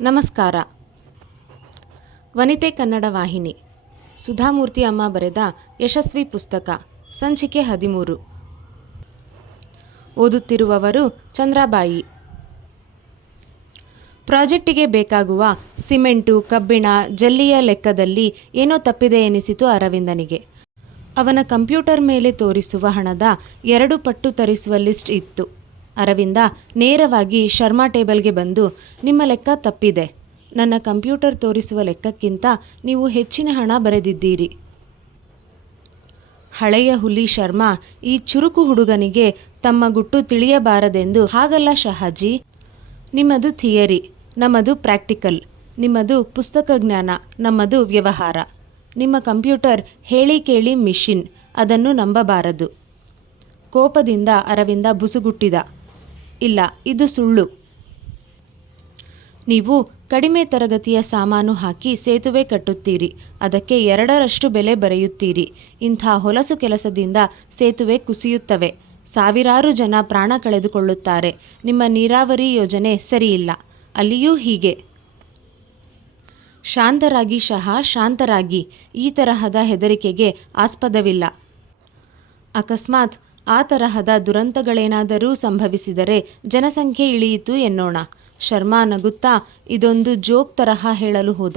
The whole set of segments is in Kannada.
ನಮಸ್ಕಾರ. ವನಿತೆ ಕನ್ನಡ ವಾಹಿನಿ. ಸುಧಾಮೂರ್ತಿ ಅಮ್ಮ ಬರೆದ ಯಶಸ್ವಿ ಪುಸ್ತಕ, ಸಂಚಿಕೆ ಹದಿಮೂರು. ಓದುತ್ತಿರುವವರು ಚಂದ್ರಾಬಾಯಿ. ಪ್ರಾಜೆಕ್ಟಿಗೆ ಬೇಕಾಗುವ ಸಿಮೆಂಟು, ಕಬ್ಬಿಣ, ಜಲ್ಲಿಯ ಲೆಕ್ಕದಲ್ಲಿ ಏನೋ ತಪ್ಪಿದೆ ಎನಿಸಿತು ಅರವಿಂದನಿಗೆ. ಅವನ ಕಂಪ್ಯೂಟರ್ ಮೇಲೆ ತೋರಿಸುವ ಹಣದ ಎರಡು ಪಟ್ಟು ತರಿಸುವ ಲಿಸ್ಟ್ ಇತ್ತು. ಅರವಿಂದ ನೇರವಾಗಿ ಶರ್ಮಾ ಟೇಬಲ್ಗೆ ಬಂದು, ನಿಮ್ಮ ಲೆಕ್ಕ ತಪ್ಪಿದೆ. ನನ್ನ ಕಂಪ್ಯೂಟರ್ ತೋರಿಸುವ ಲೆಕ್ಕಕ್ಕಿಂತ ನೀವು ಹೆಚ್ಚಿನ ಹಣ ಬರೆದಿದ್ದೀರಿ. ಹಳೆಯ ಹುಲಿ ಶರ್ಮಾ, ಈ ಚುರುಕು ಹುಡುಗನಿಗೆ ತಮ್ಮ ಗುಟ್ಟು ತಿಳಿಯಬಾರದೆಂದು ಹಾಗಲ್ಲ ಶಹಾಜಿ. ನಿಮ್ಮದು ಥಿಯರಿ, ನಮ್ಮದು ಪ್ರಾಕ್ಟಿಕಲ್, ನಿಮ್ಮದು ಪುಸ್ತಕ ಜ್ಞಾನ, ನಮ್ಮದು ವ್ಯವಹಾರ. ನಿಮ್ಮ ಕಂಪ್ಯೂಟರ್ ಹೇಳಿ ಕೇಳಿ ಮಿಷಿನ್, ಅದನ್ನು ನಂಬಬಾರದು. ಕೋಪದಿಂದ ಅರವಿಂದ ಬುಸುಗುಟ್ಟಿದ. ಇಲ್ಲ, ಇದು ಸುಳ್ಳು. ನೀವು ಕಡಿಮೆ ತರಗತಿಯ ಸಾಮಾನು ಹಾಕಿ ಸೇತುವೆ ಕಟ್ಟುತ್ತೀರಿ, ಅದಕ್ಕೆ ಎರಡರಷ್ಟು ಬೆಲೆ ಬರೆಯುತ್ತೀರಿ. ಇಂಥ ಹೊಲಸು ಕೆಲಸದಿಂದ ಸೇತುವೆ ಕುಸಿಯುತ್ತವೆ. ಸಾವಿರಾರು ಜನ ಪ್ರಾಣ ಕಳೆದುಕೊಳ್ಳುತ್ತಾರೆ. ನಿಮ್ಮ ನೀರಾವರಿ ಯೋಜನೆ ಸರಿಯಿಲ್ಲ. ಅಲ್ಲಿಯೂ ಹೀಗೆ. ಶಾಂತರಾಗಿ ಶಹ, ಶಾಂತರಾಗಿ. ಈ ತರಹದ ಹೆದರಿಕೆಗೆ ಆಸ್ಪದವಿಲ್ಲ. ಅಕಸ್ಮಾತ್ ಆ ತರಹದ ದುರಂತಗಳೇನಾದರೂ ಸಂಭವಿಸಿದರೆ ಜನಸಂಖ್ಯೆ ಇಳಿಯಿತು ಎನ್ನೋಣ. ಶರ್ಮಾ ನಗುತ್ತಾ ಇದೊಂದು ಜೋಕ್ ತರಹ ಹೇಳಲು ಹೋದ.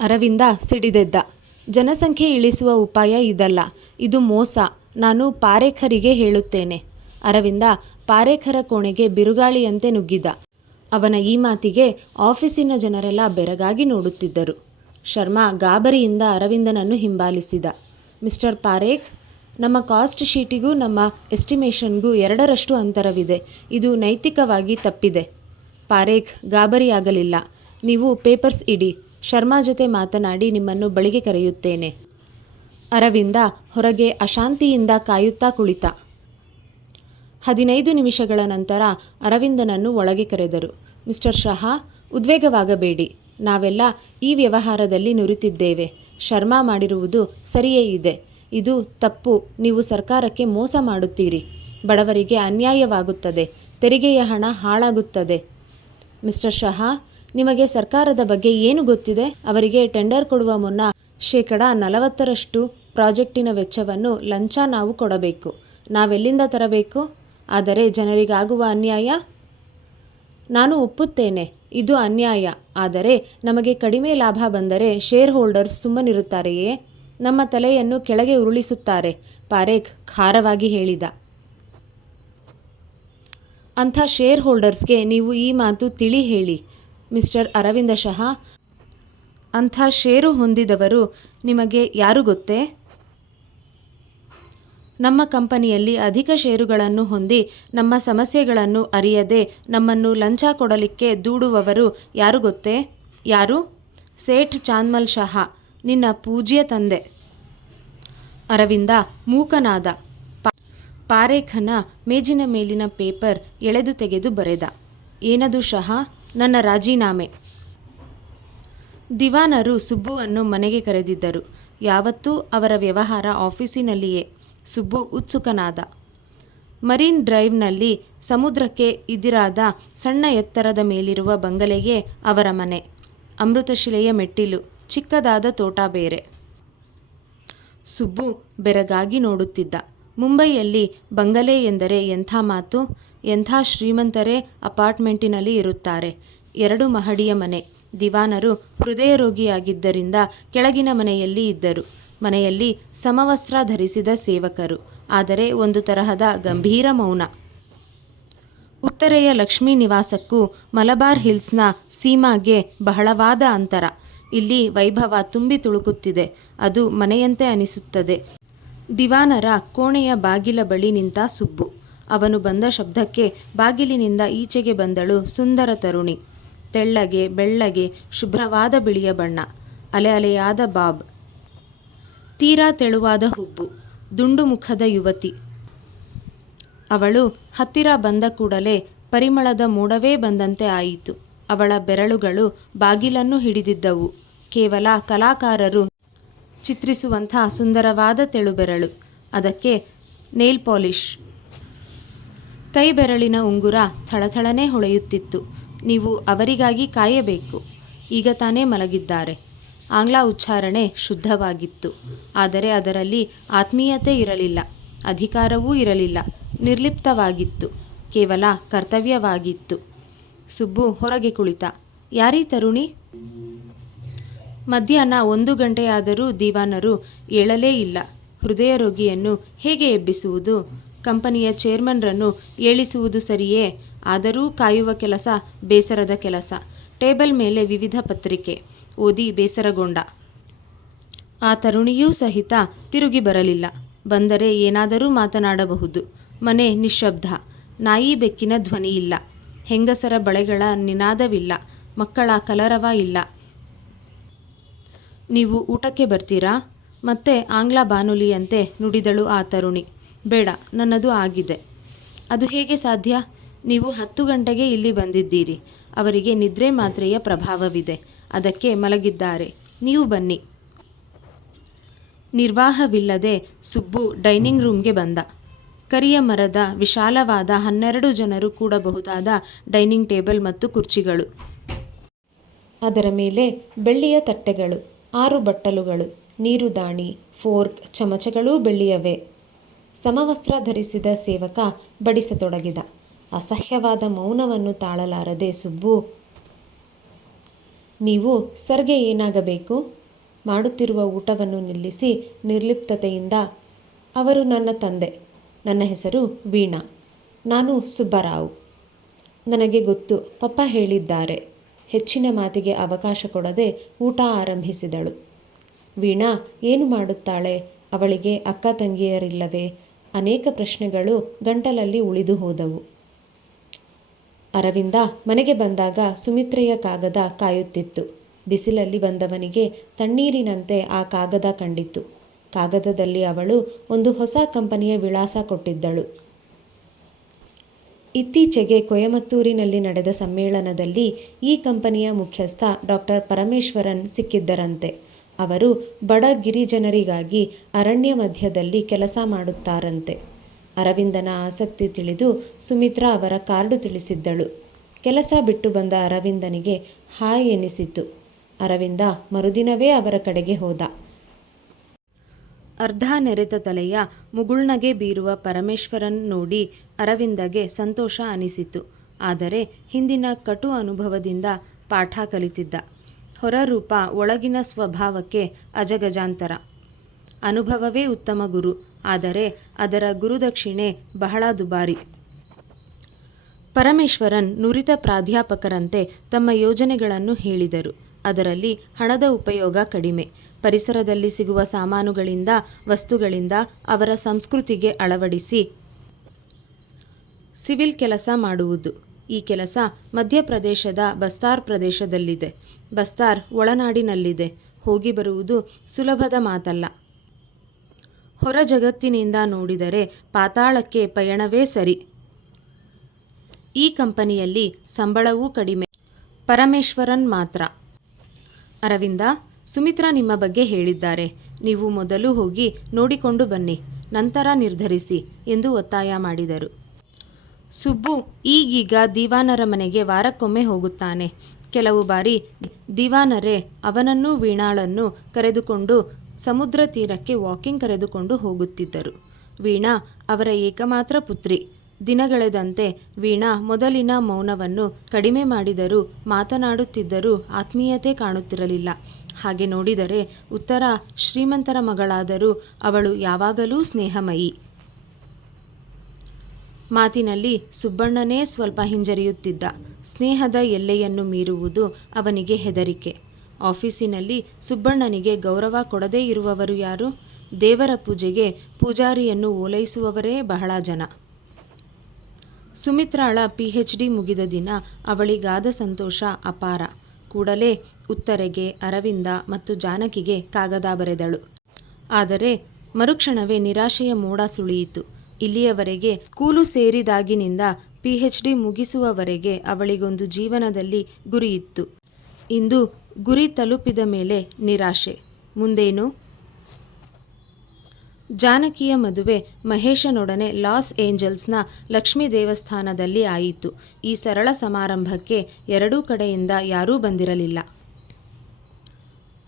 ಅರವಿಂದ ಸಿಡಿದೆದ್ದ. ಜನಸಂಖ್ಯೆ ಇಳಿಸುವ ಉಪಾಯ ಇದಲ್ಲ. ಇದು ಮೋಸ. ನಾನು ಪಾರೇಖರಿಗೆ ಹೇಳುತ್ತೇನೆ. ಅರವಿಂದ ಪಾರೇಖರ ಕೋಣೆಗೆ ಬಿರುಗಾಳಿಯಂತೆ ನುಗ್ಗಿದ. ಅವನ ಈ ಮಾತಿಗೆ ಆಫೀಸಿನ ಜನರೆಲ್ಲ ಬೆರಗಾಗಿ ನೋಡುತ್ತಿದ್ದರು. ಶರ್ಮಾ ಗಾಬರಿಯಿಂದ ಅರವಿಂದನನ್ನು ಹಿಂಬಾಲಿಸಿದ. ಮಿಸ್ಟರ್ ಪಾರೇಖ್ ನಮ್ಮ ಕಾಸ್ಟ್ ಶೀಟಿಗೂ ನಮ್ಮ ಎಸ್ಟಿಮೇಷನ್ಗೂ ಎರಡರಷ್ಟು ಅಂತರವಿದೆ. ಇದು ನೈತಿಕವಾಗಿ ತಪ್ಪಿದೆ. ಪಾರೇಖ್, ಗಾಬರಿಯಾಗಲಿಲ್ಲ. ನೀವು ಪೇಪರ್ಸ್ ಇಡಿ. ಶರ್ಮಾ ಜೊತೆ ಮಾತನಾಡಿ ನಿಮ್ಮನ್ನು ಬಳಿಗೆ ಕರೆಯುತ್ತೇನೆ. ಅರವಿಂದ ಹೊರಗೆ ಅಶಾಂತಿಯಿಂದ ಕಾಯುತ್ತಾ ಕುಳಿತ. ಹದಿನೈದು ನಿಮಿಷಗಳ ನಂತರ ಅರವಿಂದನನ್ನು ಒಳಗೆ ಕರೆದರು. ಮಿಸ್ಟರ್ ಶಹಾ, ಉದ್ವೇಗವಾಗಬೇಡಿ. ನಾವೆಲ್ಲ ಈ ವ್ಯವಹಾರದಲ್ಲಿ ನುರಿತಿದ್ದೇವೆ. ಶರ್ಮಾ ಮಾಡಿರುವುದು ಸರಿಯೇ ಇದೆ. ಇದು ತಪ್ಪು. ನೀವು ಸರ್ಕಾರಕ್ಕೆ ಮೋಸ ಮಾಡುತ್ತೀರಿ. ಬಡವರಿಗೆ ಅನ್ಯಾಯವಾಗುತ್ತದೆ. ತೆರಿಗೆಯ ಹಣ ಹಾಳಾಗುತ್ತದೆ. ಮಿಸ್ಟರ್ ಶಹಾ, ನಿಮಗೆ ಸರ್ಕಾರದ ಬಗ್ಗೆ ಏನು ಗೊತ್ತಿದೆ? ಅವರಿಗೆ ಟೆಂಡರ್ ಕೊಡುವ ಮುನ್ನ ಶೇಕಡ ನಲವತ್ತರಷ್ಟು ಪ್ರಾಜೆಕ್ಟಿನ ವೆಚ್ಚವನ್ನು ಲಂಚ ನಾವು ಕೊಡಬೇಕು. ನಾವೆಲ್ಲಿಂದ ತರಬೇಕು? ಆದರೆ ಜನರಿಗಾಗುವ ಅನ್ಯಾಯ? ನಾನು ಒಪ್ಪುತ್ತೇನೆ. ಇದು ಅನ್ಯಾಯ. ಆದರೆ ನಮಗೆ ಕಡಿಮೆ ಲಾಭ ಬಂದರೆ ಶೇರ್ ಹೋಲ್ಡರ್ಸ್ ಸುಮ್ಮನಿರುತ್ತಾರೆಯೇ? ನಮ್ಮ ತಲೆಯನ್ನು ಕೆಳಗೆ ಉರುಳಿಸುತ್ತಾರೆ. ಪಾರೇಖ್ ಖಾರವಾಗಿ ಹೇಳಿದ. ಅಂಥ ಶೇರ್ ಹೋಲ್ಡರ್ಸ್ಗೆ ನೀವು ಈ ಮಾತು ತಿಳಿ ಹೇಳಿ. ಮಿಸ್ಟರ್ ಅರವಿಂದ ಶಹ, ಅಂಥ ಷೇರು ಹೊಂದಿದವರು ನಿಮಗೆ ಯಾರು ಗೊತ್ತೇ? ನಮ್ಮ ಕಂಪನಿಯಲ್ಲಿ ಅಧಿಕ ಷೇರುಗಳನ್ನು ಹೊಂದಿ ನಮ್ಮ ಸಮಸ್ಯೆಗಳನ್ನು ಅರಿಯದೆ ನಮ್ಮನ್ನು ಲಂಚ ಕೊಡಲಿಕ್ಕೆ ದೂಡುವವರು ಯಾರು ಗೊತ್ತೇ? ಯಾರು? ಸೇಠ್ ಚಾನ್ಮಲ್ ಶಹಾ ನಿನ್ನ ಪೂಜ್ಯ ತಂದೆ. ಅರವಿಂದ ಮೂಕನಾದ ಪಾರೇಖನ ಮೇಜಿನ ಮೇಲಿನ ಪೇಪರ್ ಎಳೆದು ತೆಗೆದು ಬರೆದ. ಏನದು ಶಹ? ನನ್ನ ರಾಜೀನಾಮೆ. ದಿವಾನರು ಸುಬ್ಬುವನ್ನು ಮನೆಗೆ ಕರೆದಿದ್ದರು. ಯಾವತ್ತೂ ಅವರ ವ್ಯವಹಾರ ಆಫೀಸಿನಲ್ಲಿಯೇ. ಸುಬ್ಬು ಉತ್ಸುಕನಾದ. ಮರೀನ್ ಡ್ರೈವ್ನಲ್ಲಿ ಸಮುದ್ರಕ್ಕೆ ಇದಿರಾದ ಸಣ್ಣ ಎತ್ತರದ ಮೇಲಿರುವ ಬಂಗಲೆಗೆ ಅವರ ಮನೆ. ಅಮೃತಶಿಲೆಯ ಮೆಟ್ಟಿಲು. ಚಿಕ್ಕದಾದ ತೋಟ ಬೇರೆ. ಸುಬ್ಬು ಬೆರಗಾಗಿ ನೋಡುತ್ತಿದ್ದ. ಮುಂಬೈಯಲ್ಲಿ ಬಂಗಲೆ ಎಂದರೆ ಎಂಥ ಮಾತು? ಎಂಥ ಶ್ರೀಮಂತರೇ ಅಪಾರ್ಟ್ಮೆಂಟಿನಲ್ಲಿ ಇರುತ್ತಾರೆ. ಎರಡು ಮಹಡಿಯ ಮನೆ. ದಿವಾನರು ಹೃದಯ ರೋಗಿಯಾಗಿದ್ದರಿಂದ ಕೆಳಗಿನ ಮನೆಯಲ್ಲಿ ಇದ್ದರು. ಮನೆಯಲ್ಲಿ ಸಮವಸ್ತ್ರ ಧರಿಸಿದ ಸೇವಕರು. ಆದರೆ ಒಂದು ತರಹದ ಗಂಭೀರ ಮೌನ. ಉತ್ತರೆಯ ಲಕ್ಷ್ಮೀ ನಿವಾಸಕ್ಕೂ ಮಲಬಾರ್ ಹಿಲ್ಸ್ನ ಸೀಮಾಗೆ ಬಹಳವಾದ ಅಂತರ. ಇಲ್ಲಿ ವೈಭವ ತುಂಬಿ ತುಳುಕುತ್ತಿದೆ. ಅದು ಮನೆಯಂತೆ ಅನಿಸುತ್ತದೆ. ದಿವಾನರ ಕೋಣೆಯ ಬಾಗಿಲ ಬಳಿ ನಿಂತ ಸುಬ್ಬು. ಅವನು ಬಂದ ಶಬ್ದಕ್ಕೆ ಬಾಗಿಲಿನಿಂದ ಈಚೆಗೆ ಬಂದಳು ಸುಂದರ ತರುಣಿ. ತೆಳ್ಳಗೆ, ಬೆಳ್ಳಗೆ, ಶುಭ್ರವಾದ ಬಿಳಿಯ ಬಣ್ಣ. ಅಲೆ ಅಲೆಯಾದ ಬಾಬ್. ತೀರಾ ತೆಳುವಾದ ಹುಬ್ಬು. ದುಂಡು ಮುಖದ ಯುವತಿ. ಅವಳು ಹತ್ತಿರ ಬಂದ ಕೂಡಲೇ ಪರಿಮಳದ ಮೂಡವೇ ಬಂದಂತೆ ಆಯಿತು. ಅವಳ ಬೆರಳುಗಳು ಬಾಗಿಲನ್ನು ಹಿಡಿದಿದ್ದವು. ಕೇವಲ ಕಲಾಕಾರರು ಚಿತ್ರಿಸುವಂಥ ಸುಂದರವಾದ ತೆಳುಬೆರಳು. ಅದಕ್ಕೆ ನೇಲ್ ಪಾಲಿಷ್ ಕೈ ಬೆರಳಿನ ಉಂಗುರ ಥಳಥಳನೆ ಹೊಳೆಯುತ್ತಿತ್ತು. ನೀವು ಅವರಿಗಾಗಿ ಕಾಯಬೇಕು. ಈಗ ತಾನೇ ಮಲಗಿದ್ದಾರೆ. ಆಂಗ್ಲ ಉಚ್ಚಾರಣೆ ಶುದ್ಧವಾಗಿತ್ತು. ಆದರೆ ಅದರಲ್ಲಿ ಆತ್ಮೀಯತೆ ಇರಲಿಲ್ಲ. ಅಧಿಕಾರವೂ ಇರಲಿಲ್ಲ. ನಿರ್ಲಿಪ್ತವಾಗಿತ್ತು. ಕೇವಲ ಕರ್ತವ್ಯವಾಗಿತ್ತು. ಸುಬ್ಬು ಹೊರಗೆ ಕುಳಿತ. ಯಾರೀ ತರುಣಿ? ಮಧ್ಯಾಹ್ನ ಒಂದು ಗಂಟೆಯಾದರೂ ದಿವಾನರು ಏಳಲೇ ಇಲ್ಲ. ಹೃದಯ ರೋಗಿಯನ್ನು ಹೇಗೆ ಎಬ್ಬಿಸುವುದು? ಕಂಪನಿಯ ಚೇರ್ಮನ್ರನ್ನು ಏಳಿಸುವುದು ಸರಿಯೇ? ಆದರೂ ಕಾಯುವ ಕೆಲಸ ಬೇಸರದ ಕೆಲಸ. ಟೇಬಲ್ ಮೇಲೆ ವಿವಿಧ ಪತ್ರಿಕೆ. ಓದಿ ಬೇಸರಗೊಂಡ. ಆ ತರುಣಿಯೂ ಸಹಿತ ತಿರುಗಿ ಬರಲಿಲ್ಲ. ಬಂದರೆ ಏನಾದರೂ ಮಾತನಾಡಬಹುದು. ಮನೆ ನಿಶ್ಶಬ್ದ. ನಾಯಿ ಬೆಕ್ಕಿನ ಧ್ವನಿಯಿಲ್ಲ. ಹೆಂಗಸರ ಬಳೆಗಳ ನಿನಾದವಿಲ್ಲ. ಮಕ್ಕಳ ಕಲರವ ಇಲ್ಲ. ನೀವು ಊಟಕ್ಕೆ ಬರ್ತೀರಾ? ಮತ್ತೆ ಆಂಗ್ಲ ಬಾನುಲಿಯಂತೆ ನುಡಿದಳು ಆ ತರುಣಿ. ಬೇಡ, ನನ್ನದು ಆಗಿದೆ. ಅದು ಹೇಗೆ ಸಾಧ್ಯ? ನೀವು ಹತ್ತು ಗಂಟೆಗೆ ಇಲ್ಲಿ ಬಂದಿದ್ದೀರಿ. ಅವರಿಗೆ ನಿದ್ರೆ ಮಾತ್ರೆಯ ಪ್ರಭಾವವಿದೆ. ಅದಕ್ಕೆ ಮಲಗಿದ್ದಾರೆ. ನೀವು ಬನ್ನಿ. ನಿರ್ವಾಹವಿಲ್ಲದೆ ಸುಬ್ಬು ಡೈನಿಂಗ್ ರೂಮ್ಗೆ ಬಂದ. ಕರಿಯ ಮರದ ವಿಶಾಲವಾದ ಹನ್ನೆರಡು ಜನರು ಕೂಡಬಹುದಾದ ಡೈನಿಂಗ್ ಟೇಬಲ್ ಮತ್ತು ಕುರ್ಚಿಗಳು. ಅದರ ಮೇಲೆ ಬೆಳ್ಳಿಯ ತಟ್ಟೆಗಳು. ಆರು ಬಟ್ಟಲುಗಳು, ನೀರು ದಾಣಿ, ಫೋರ್ಕ್, ಚಮಚಗಳೂ ಬೆಳ್ಳಿಯವೆ. ಸಮವಸ್ತ್ರ ಧರಿಸಿದ ಸೇವಕ ಬಡಿಸತೊಡಗಿದ. ಅಸಹ್ಯವಾದ ಮೌನವನ್ನು ತಾಳಲಾರದೆ ಸುಬ್ಬು, ನೀವು ಸರ್ಗೆ ಏನಾಗಬೇಕು? ಮಾಡುತ್ತಿರುವ ಊಟವನ್ನು ನಿಲ್ಲಿಸಿ ನಿರ್ಲಿಪ್ತತೆಯಿಂದ ಅವರು ನನ್ನ ತಂದೆ. ನನ್ನ ಹೆಸರು ವೀಣಾ. ನಾನು ಸುಬ್ಬರಾವ್. ನನಗೆ ಗೊತ್ತು, ಪಪ್ಪ ಹೇಳಿದ್ದಾರೆ. ಹೆಚ್ಚಿನ ಮಾತಿಗೆ ಅವಕಾಶ ಕೊಡದೆ ಊಟ ಆರಂಭಿಸಿದಳು. ವೀಣಾ, ಏನು ಮಾಡುತ್ತಾಳೆ? ಅವಳಿಗೆ ಅಕ್ಕ ತಂಗಿಯರಿಲ್ಲವೇ? ಅನೇಕ ಪ್ರಶ್ನೆಗಳು ಗಂಟಲಲ್ಲಿ ಉಳಿದು ಹೋದವು. ಅರವಿಂದ ಮನೆಗೆ ಬಂದಾಗ ಸುಮಿತ್ರೆಯ ಕಾಗದ ಕಾಯುತ್ತಿತ್ತು. ಬಿಸಿಲಲ್ಲಿ ಬಂದವನಿಗೆ ತಣ್ಣೀರಿನಂತೆ ಆ ಕಾಗದ ಕಂಡಿತ್ತು. ಕಾಗದದಲ್ಲಿ ಅವಳು ಒಂದು ಹೊಸ ಕಂಪನಿಯ ವಿಳಾಸ ಕೊಟ್ಟಿದ್ದಳು. ಇತ್ತೀಚೆಗೆ ಕೊಯಮತ್ತೂರಿನಲ್ಲಿ ನಡೆದ ಸಮ್ಮೇಳನದಲ್ಲಿ ಈ ಕಂಪನಿಯ ಮುಖ್ಯಸ್ಥ ಡಾಕ್ಟರ್ ಪರಮೇಶ್ವರನ್ ಸಿಕ್ಕಿದ್ದರಂತೆ. ಅವರು ಬಡ ಗಿರಿಜನರಿಗಾಗಿ ಅರಣ್ಯ ಮಧ್ಯದಲ್ಲಿ ಕೆಲಸ ಮಾಡುತ್ತಾರಂತೆ. ಅರವಿಂದನ ಆಸಕ್ತಿ ತಿಳಿದು ಸುಮಿತ್ರಾ ಅವರ ಕಾರ್ಡು ತಿಳಿಸಿದ್ದಳು. ಕೆಲಸ ಬಿಟ್ಟು ಬಂದ ಅರವಿಂದನಿಗೆ ಹಾಯ್ ಎನಿಸಿತು. ಅರವಿಂದ ಮರುದಿನವೇ ಅವರ ಕಡೆಗೆ ಹೋದ. ಅರ್ಧ ನೆರೆತ ತಲೆಯ ಮುಗುಳ್ನಗೆ ಬೀರುವ ಪರಮೇಶ್ವರನ್ ನೋಡಿ ಅರವಿಂದಗೆ ಸಂತೋಷ ಅನಿಸಿತು. ಆದರೆ ಹಿಂದಿನ ಕಟು ಅನುಭವದಿಂದ ಪಾಠ ಕಲಿತಿದ್ದ. ಹೊರರೂಪ ಒಳಗಿನ ಸ್ವಭಾವಕ್ಕೆ ಅಜಗಜಾಂತರ. ಅನುಭವವೇ ಉತ್ತಮ ಗುರು. ಆದರೆ ಅದರ ಗುರುದಕ್ಷಿಣೆ ಬಹಳ ದುಬಾರಿ. ಪರಮೇಶ್ವರನ್ ನುರಿತ ಪ್ರಾಧ್ಯಾಪಕರಂತೆ ತಮ್ಮ ಯೋಜನೆಗಳನ್ನು ಹೇಳಿದರು. ಅದರಲ್ಲಿ ಹಣದ ಉಪಯೋಗ ಕಡಿಮೆ. ಪರಿಸರದಲ್ಲಿ ಸಿಗುವ ಸಾಮಾನುಗಳಿಂದ, ವಸ್ತುಗಳಿಂದ ಅವರ ಸಂಸ್ಕೃತಿಗೆ ಅಳವಡಿಸಿ ಸಿವಿಲ್ ಕೆಲಸ ಮಾಡುವುದು. ಈ ಕೆಲಸ ಮಧ್ಯಪ್ರದೇಶದ ಬಸ್ತಾರ್ ಪ್ರದೇಶದಲ್ಲಿದೆ. ಬಸ್ತಾರ್ ಒಳನಾಡಿನಲ್ಲಿದೆ. ಹೋಗಿ ಬರುವುದು ಸುಲಭದ ಮಾತಲ್ಲ. ಹೊರ ಜಗತ್ತಿನಿಂದ ನೋಡಿದರೆ ಪಾತಾಳಕ್ಕೆ ಪಯಣವೇ ಸರಿ. ಈ ಕಂಪನಿಯಲ್ಲಿ ಸಂಬಳವೂ ಕಡಿಮೆ. ಪರಮೇಶ್ವರನ್ ಮಾತ್ರ. ಅರವಿಂದ ಸುಮಿತ್ರಾ ನಿಮ್ಮ ಬಗ್ಗೆ ಹೇಳಿದ್ದಾರೆ. ನೀವು ಮೊದಲು ಹೋಗಿ ನೋಡಿಕೊಂಡು ಬನ್ನಿ, ನಂತರ ನಿರ್ಧರಿಸಿ ಎಂದು ಒತ್ತಾಯ ಮಾಡಿದರು. ಸುಬ್ಬು ಈಗೀಗ ದಿವಾನರ ಮನೆಗೆ ವಾರಕ್ಕೊಮ್ಮೆ ಹೋಗುತ್ತಾನೆ. ಕೆಲವು ಬಾರಿ ದಿವಾನರೇ ಅವನನ್ನೂ ವೀಣಾಳನ್ನು ಕರೆದುಕೊಂಡು ಸಮುದ್ರ ತೀರಕ್ಕೆ ವಾಕಿಂಗ್ ಕರೆದುಕೊಂಡು ಹೋಗುತ್ತಿದ್ದರು. ವೀಣಾ ಅವರ ಏಕಮಾತ್ರ ಪುತ್ರಿ. ದಿನಗಳೆದಂತೆ ವೀಣಾ ಮೊದಲಿನ ಮೌನವನ್ನು ಕಡಿಮೆ ಮಾಡಿದರೂ ಮಾತನಾಡುತ್ತಿದ್ದರೂ ಆತ್ಮೀಯತೆ ಕಾಣುತ್ತಿರಲಿಲ್ಲ. ಹಾಗೆ ನೋಡಿದರೆ ಉತ್ತರ ಶ್ರೀಮಂತರ ಮಗಳಾದರೂ ಅವಳು ಯಾವಾಗಲೂ ಸ್ನೇಹಮಯಿ. ಮಾತಿನಲ್ಲಿ ಸುಬ್ಬಣ್ಣನೇ ಸ್ವಲ್ಪ ಹಿಂಜರಿಯುತ್ತಿದ್ದ. ಸ್ನೇಹದ ಎಲ್ಲೆಯನ್ನು ಮೀರುವುದು ಅವನಿಗೆ ಹೆದರಿಕೆ. ಆಫೀಸಿನಲ್ಲಿ ಸುಬ್ಬಣ್ಣನಿಗೆ ಗೌರವ ಕೊಡದೇ ಇರುವವರು ಯಾರು? ದೇವರ ಪೂಜೆಗೆ ಪೂಜಾರಿಯನ್ನು ಓಲೈಸುವವರೇ ಬಹಳ ಜನ. ಸುಮಿತ್ರಾಳ ಪಿ ಹೆಚ್ ಡಿ ಮುಗಿದ ದಿನ ಅವಳಿಗಾದ ಸಂತೋಷ ಅಪಾರ. ಕೂಡಲೇ ಉತ್ತರೆಗೆ, ಅರವಿಂದ ಮತ್ತು ಜಾನಕಿಗೆ ಕಾಗದ ಬರೆದಳು. ಆದರೆ ಮರುಕ್ಷಣವೇ ನಿರಾಶೆಯ ಮೋಡ ಸುಳಿಯಿತು. ಇಲ್ಲಿಯವರೆಗೆ ಸ್ಕೂಲು ಸೇರಿದಾಗಿನಿಂದ ಪಿ ಎಚ್ ಡಿ ಮುಗಿಸುವವರೆಗೆ ಅವಳಿಗೊಂದು ಜೀವನದಲ್ಲಿ ಗುರಿಯಿತ್ತು. ಇಂದು ಗುರಿ ತಲುಪಿದ ಮೇಲೆ ನಿರಾಶೆ. ಮುಂದೇನು? ಜಾನಕಿಯ ಮದುವೆ ಮಹೇಶನೊಡನೆ ಲಾಸ್ ಏಂಜಲ್ಸ್ನ ಲಕ್ಷ್ಮೀ ದೇವಸ್ಥಾನದಲ್ಲಿ ಆಯಿತು. ಈ ಸರಳ ಸಮಾರಂಭಕ್ಕೆ ಎರಡೂ ಕಡೆಯಿಂದ ಯಾರೂ ಬಂದಿರಲಿಲ್ಲ.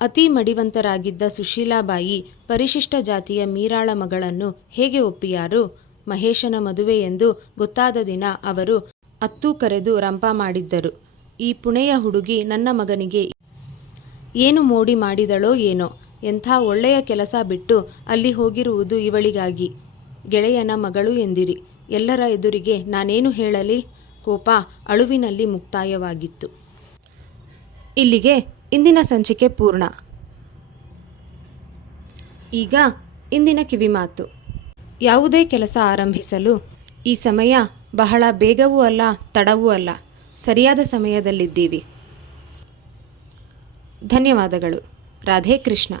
ಅತಿ ಮಡಿವಂತರಾಗಿದ್ದ ಸುಶೀಲಾಬಾಯಿ ಪರಿಶಿಷ್ಟ ಜಾತಿಯ ಮೀರಾಳ ಮಗಳನ್ನು ಹೇಗೆ ಒಪ್ಪಿಯಾರು? ಮಹೇಶನ ಮದುವೆ ಎಂದು ಗೊತ್ತಾದ ದಿನ ಅವರು ಅತ್ತೂ ಕರೆದು ರಂಪ ಮಾಡಿದ್ದರು. ಈ ಪುಣೆಯ ಹುಡುಗಿ ನನ್ನ ಮಗನಿಗೆ ಏನು ಮೋಡಿ ಮಾಡಿದಳೋ ಏನೋ? ಎಂಥ ಒಳ್ಳೆಯ ಕೆಲಸ ಬಿಟ್ಟು ಅಲ್ಲಿ ಹೋಗಿರುವುದು ಇವಳಿಗಾಗಿ. ಗೆಳೆಯನ ಮಗಳು ಎಂದಿರಿ. ಎಲ್ಲರ ಎದುರಿಗೆ ನಾನೇನು ಹೇಳಲಿ? ಕೋಪ ಅಳುವಿನಲ್ಲಿ ಮುಕ್ತಾಯವಾಗಿತ್ತು. ಇಲ್ಲಿಗೆ ಇಂದಿನ ಸಂಚಿಕೆ ಪೂರ್ಣ. ಈಗ ಇಂದಿನ ಕಿವಿಮಾತು. ಯಾವುದೇ ಕೆಲಸ ಆರಂಭಿಸಲು ಈ ಸಮಯ ಬಹಳ ಬೇಗವೂ ಅಲ್ಲ, ತಡವೂ ಅಲ್ಲ. ಸರಿಯಾದ ಸಮಯದಲ್ಲಿದ್ದೀವಿ. ಧನ್ಯವಾದಗಳು. ರಾಧೇ ಕೃಷ್ಣ.